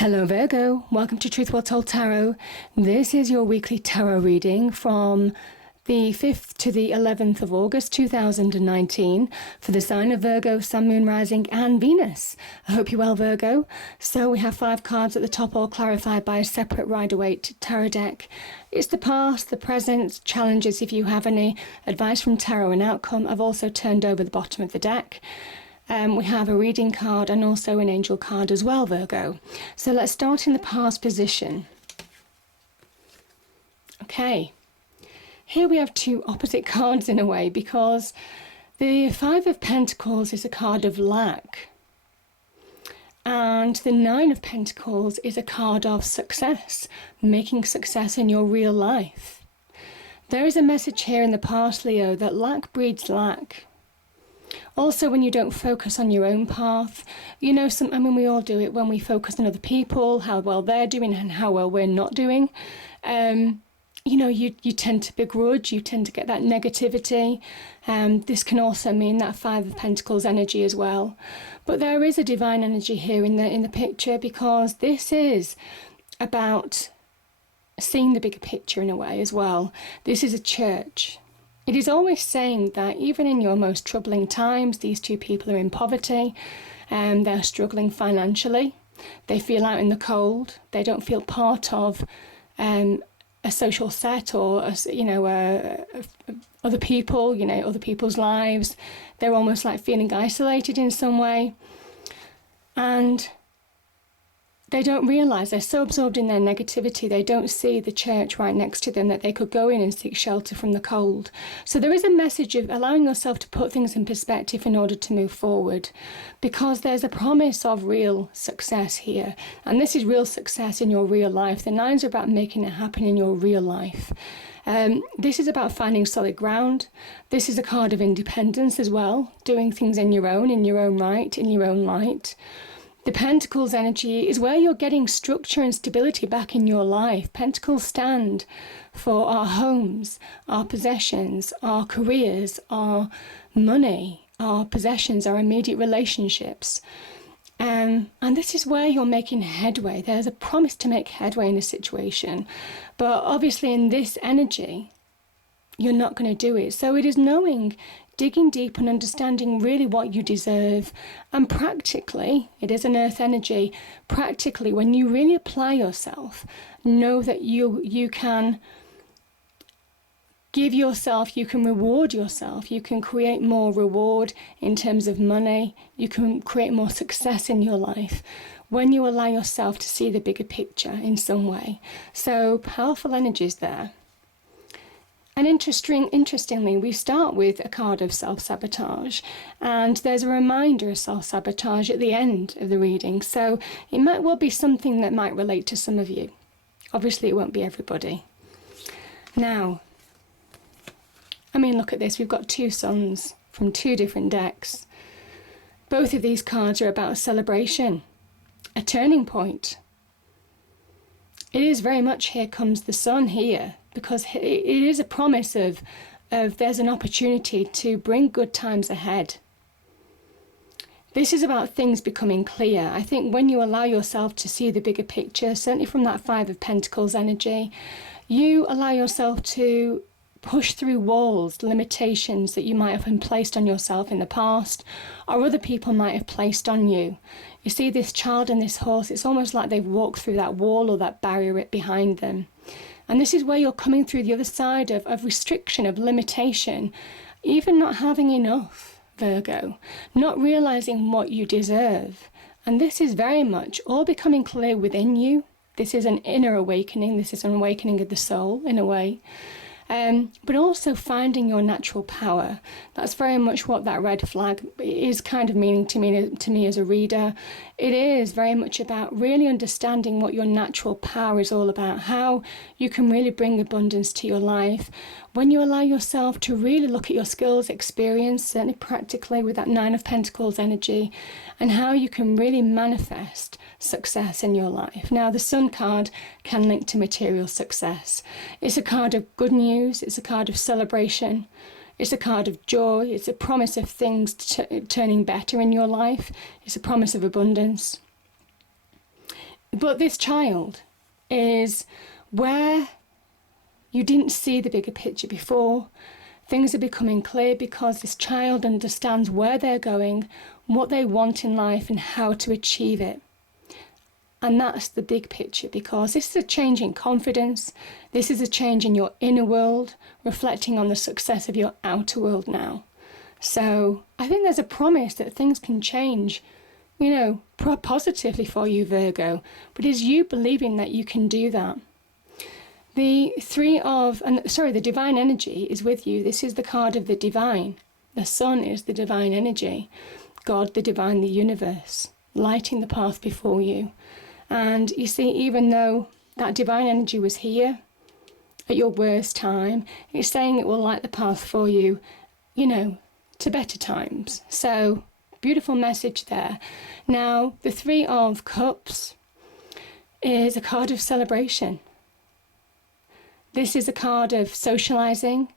Hello Virgo, welcome to Truth Well Told Tarot. This is your weekly tarot reading from the 5th to the 11th of August 2019 for the sign of Virgo, Sun, Moon, Rising and Venus. I hope you're well, Virgo. So we have 5 cards at the top, all clarified by a separate Rider-Waite tarot deck. It's the past, the present, challenges if you have any, advice from tarot and outcome. I've also turned over the bottom of the deck. We have a reading card and also an angel card as well, Virgo. So let's start in the past position. Okay, here we have 2 opposite cards in a way, because the 5 of Pentacles is a card of lack and the 9 of Pentacles is a card of success, making success in your real life. There is a message here in the past, Leo, that lack breeds lack. Also, when you don't focus on your own path, you know, we all do it when we focus on other people, how well they're doing and how well we're not doing. You know, you tend to begrudge, you tend to get that negativity. This can also mean that 5 of Pentacles energy as well. But there is a divine energy here in the picture, because this is about seeing the bigger picture in a way as well. This is a church. It is always saying that even in your most troubling times, these 2 people are in poverty and they're struggling financially. They feel out in the cold. They don't feel part of a social set or, other people, other people's lives. They're almost like feeling isolated in some way. And they don't realise, they're so absorbed in their negativity, they don't see the church right next to them that they could go in and seek shelter from the cold. So there is a message of allowing yourself to put things in perspective in order to move forward, because there's a promise of real success here. And this is real success in your real life. The 9s are about making it happen in your real life. This is about finding solid ground. This is a card of independence as well, doing things in your own right, in your own light. The Pentacles energy is where you're getting structure and stability back in your life. Pentacles stand for our homes, our possessions, our careers, our money, our possessions, our immediate relationships. And this is where you're making headway. There's a promise to make headway in a situation. But obviously in this energy, you're not going to do it. So it is knowing, digging deep and understanding really what you deserve. And practically, it is an earth energy, practically when you really apply yourself, know that you can give yourself, you can reward yourself, you can create more reward in terms of money, you can create more success in your life when you allow yourself to see the bigger picture in some way. So powerful energies there. And interestingly, we start with a card of self-sabotage, and there's a reminder of self-sabotage at the end of the reading. So it might well be something that might relate to some of you. Obviously, it won't be everybody. Now, look at this. We've got 2 suns from 2 different decks. Both of these cards are about celebration, a turning point. It is very much here comes the sun here, because it is a promise of there's an opportunity to bring good times ahead. This is about things becoming clear. I think when you allow yourself to see the bigger picture, certainly from that 5 of Pentacles energy, you allow yourself to push through walls, limitations that you might have been placed on yourself in the past, or other people might have placed on you. You see this child and this horse, it's almost like they've walked through that wall or that barrier behind them. And this is where you're coming through the other side of restriction, of limitation, even not having enough, Virgo, not realizing what you deserve. And this is very much all becoming clear within you. This is an inner awakening. This is an awakening of the soul in a way. But also finding your natural power. That's very much what that red flag is kind of meaning to me as a reader. It is very much about really understanding what your natural power is all about, how you can really bring abundance to your life when you allow yourself to really look at your skills, experience, certainly practically with that 9 of Pentacles energy, and how you can really manifest success in your life. Now, the Sun card can link to material success. It's a card of good news. It's a card of celebration. It's a card of joy. It's a promise of things turning better in your life. It's a promise of abundance. But this child is where you didn't see the bigger picture before. Things are becoming clear because this child understands where they're going, what they want in life, and how to achieve it. And that's the big picture, because this is a change in confidence. This is a change in your inner world, reflecting on the success of your outer world now. So I think there's a promise that things can change, positively for you, Virgo. But it's you believing that you can do that. The divine energy is with you. This is the card of the divine. The sun is the divine energy. God, the divine, the universe, lighting the path before you. And you see, even though that divine energy was here at your worst time, it's saying it will light the path for you, to better times. So, beautiful message there. Now, the 3 of Cups is a card of celebration. This is a card of socializing.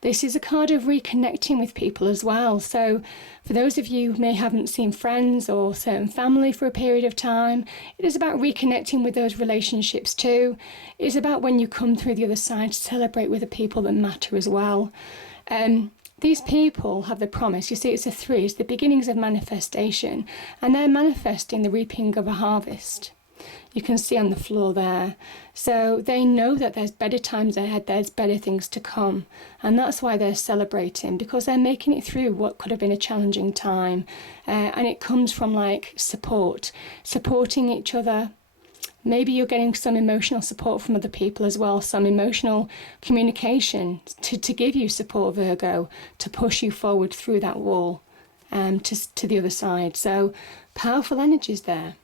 This is a card of reconnecting with people as well. So for those of you who haven't seen friends or certain family for a period of time, it is about reconnecting with those relationships too. It is about when you come through the other side to celebrate with the people that matter as well. These people have the promise. You see, it's a 3. It's the beginnings of manifestation. And they're manifesting the reaping of a harvest. You can see on the floor there. So they know that there's better times ahead, there's better things to come. And that's why they're celebrating, because they're making it through what could have been a challenging time. And it comes from supporting each other. Maybe you're getting some emotional support from other people as well, some emotional communication to give you support, Virgo, to push you forward through that wall to the other side. So powerful energies there.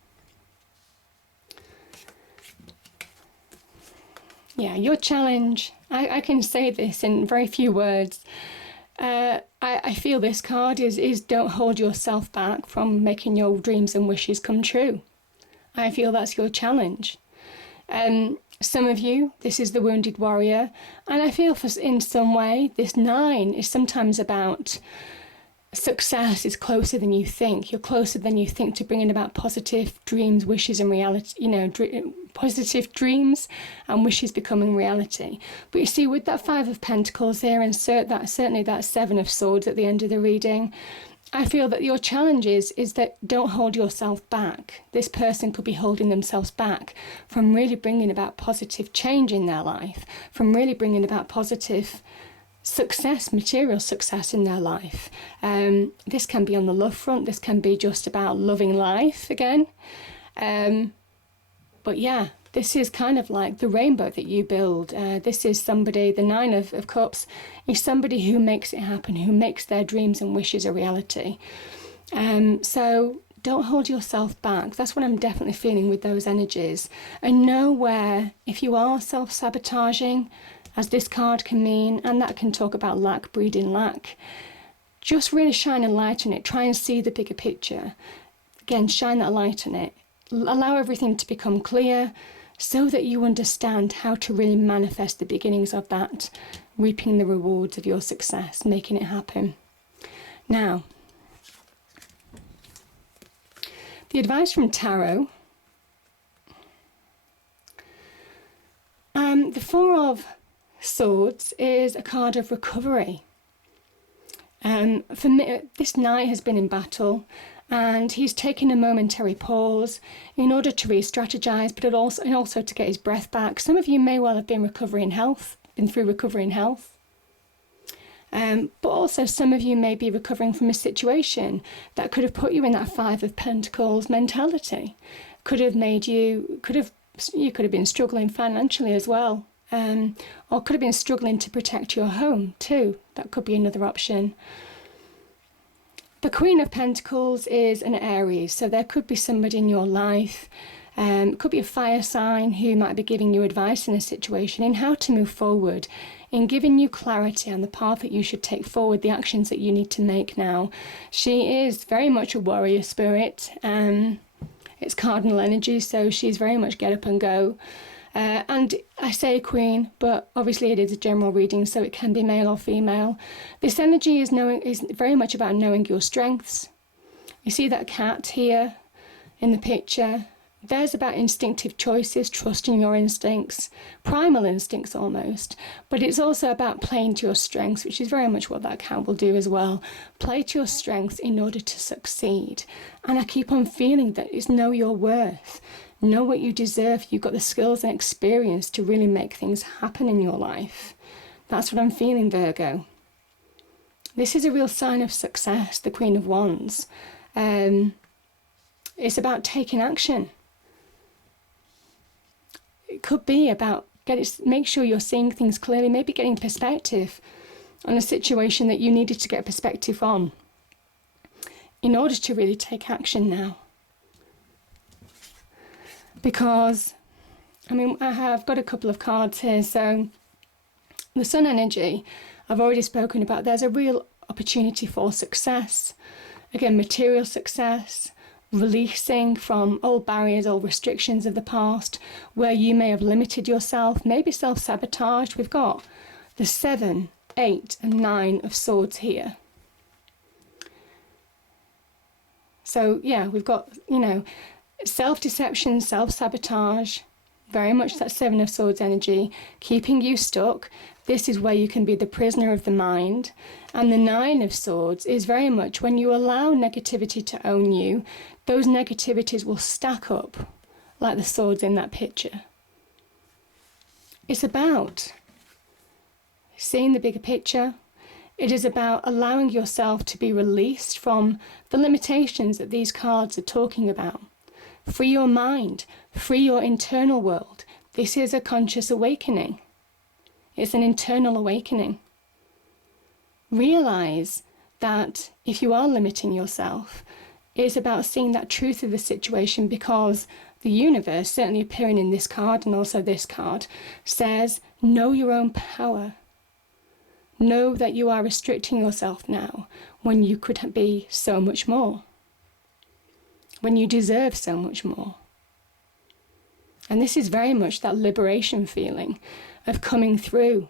Yeah, your challenge, I can say this in very few words. I feel this card is don't hold yourself back from making your dreams and wishes come true. I feel that's your challenge. Some of you, this is the wounded warrior. And I feel in some way, this 9 is sometimes about success is closer than you think. You're closer than you think to bringing about positive dreams, wishes and reality, positive dreams and wishes becoming reality. But you see, with that 5 of Pentacles here, insert that, certainly that 7 of Swords at the end of the reading, I feel that your challenge is that don't hold yourself back. This person could be holding themselves back from really bringing about positive change in their life, from really bringing about positive success, material success in their life. This can be on the love front. This can be just about loving life again. But yeah, this is kind of like the rainbow that you build. This is somebody, the 9 of Cups, is somebody who makes it happen, who makes their dreams and wishes a reality. So don't hold yourself back. That's what I'm definitely feeling with those energies. And know where, if you are self-sabotaging, as this card can mean, and that can talk about lack, breeding lack, just really shine a light on it. Try and see the bigger picture. Again, shine that light on it. Allow everything to become clear so that you understand how to really manifest the beginnings of that, reaping the rewards of your success, making it happen. Now, the advice from Tarot. The 4 of Swords is a card of recovery. For me, this knight has been in battle, and he's taken a momentary pause in order to re-strategize, but also to get his breath back. Some of you may well have been through recovery in health. But also some of you may be recovering from a situation that could have put you in that 5 of Pentacles mentality. You could have been struggling financially as well. Or could have been struggling to protect your home too. That could be another option. The Queen of Pentacles is an Aries, so there could be somebody in your life, it could be a fire sign who might be giving you advice in a situation in how to move forward, in giving you clarity on the path that you should take forward, the actions that you need to make now. She is very much a warrior spirit. It's cardinal energy, so she's very much get up and go. And I say queen, but obviously it is a general reading, so it can be male or female. This energy is very much about knowing your strengths. You see that cat here in the picture. There's about instinctive choices, trusting your instincts, primal instincts almost, but it's also about playing to your strengths, which is very much what that cat will do as well. Play to your strengths in order to succeed. And I keep on feeling that it's know your worth, know what you deserve. You've got the skills and experience to really make things happen in your life. That's what I'm feeling, Virgo. This is a real sign of success, the Queen of Wands. It's about taking action. It could be about make sure you're seeing things clearly, maybe getting perspective on a situation that you needed to get perspective on in order to really take action now. Because, I mean, I have got a couple of cards here. So the sun energy, I've already spoken about. There's a real opportunity for success. Again, material success, releasing from old barriers, old restrictions of the past, where you may have limited yourself, maybe self-sabotaged. We've got the 7, 8 and 9 of swords here. So yeah, we've got, you know, self-deception, self-sabotage, very much that 7 of swords energy, keeping you stuck. This is where you can be the prisoner of the mind. And the 9 of swords is very much when you allow negativity to own you, those negativities will stack up like the swords in that picture. It's about seeing the bigger picture. It is about allowing yourself to be released from the limitations that these cards are talking about. Free your mind, free your internal world. This is a conscious awakening. It's an internal awakening. Realize that if you are limiting yourself, it's about seeing that truth of the situation, because the universe, certainly appearing in this card and also this card, says, know your own power. Know that you are restricting yourself now when you could be so much more, when you deserve so much more. And this is very much that liberation feeling of coming through,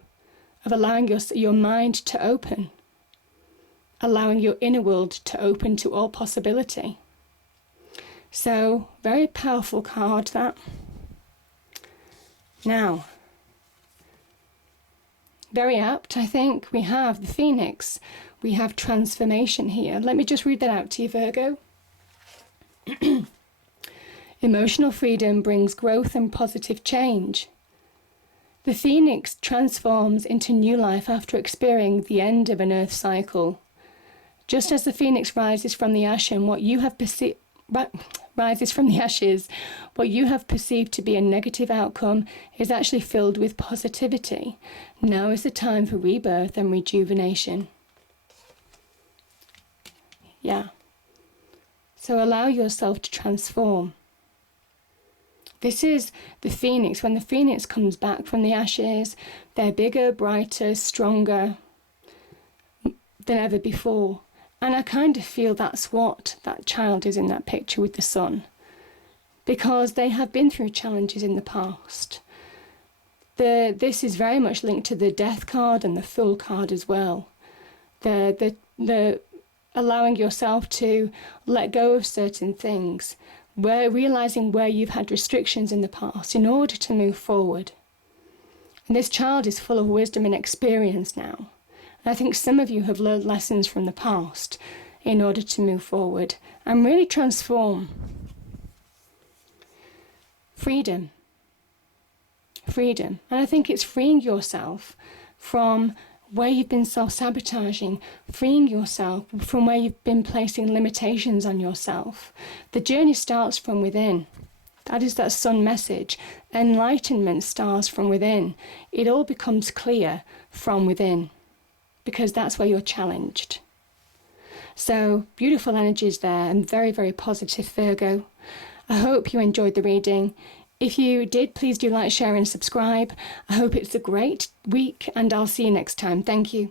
of allowing your mind to open, allowing your inner world to open to all possibility. So, very powerful card, that. Now, very apt, I think. We have the Phoenix. We have transformation here. Let me just read that out to you, Virgo. Emotional freedom brings growth and positive change. The Phoenix transforms into new life after experiencing the end of an earth cycle. Just as the Phoenix rises from the ashes, what you have perceived to be a negative outcome is actually filled with positivity. Now is the time for rebirth and rejuvenation. Yeah. So allow yourself to transform. This is the Phoenix. When the Phoenix comes back from the ashes, they're bigger, brighter, stronger than ever before. And I kind of feel that's what that child is in that picture with the sun, because they have been through challenges in the past. This is very much linked to the Death card and the Fool card as well. The allowing yourself to let go of certain things, realizing where you've had restrictions in the past in order to move forward. And this child is full of wisdom and experience now. I think some of you have learned lessons from the past in order to move forward and really transform. Freedom. Freedom. And I think it's freeing yourself from where you've been self-sabotaging, freeing yourself from where you've been placing limitations on yourself. The journey starts from within. That is that sun message. Enlightenment starts from within. It all becomes clear from within, because that's where you're challenged. So beautiful energies there, and very, very positive, Virgo. I hope you enjoyed the reading. If you did, please do like, share and subscribe. I hope it's a great week, and I'll see you next time. Thank you.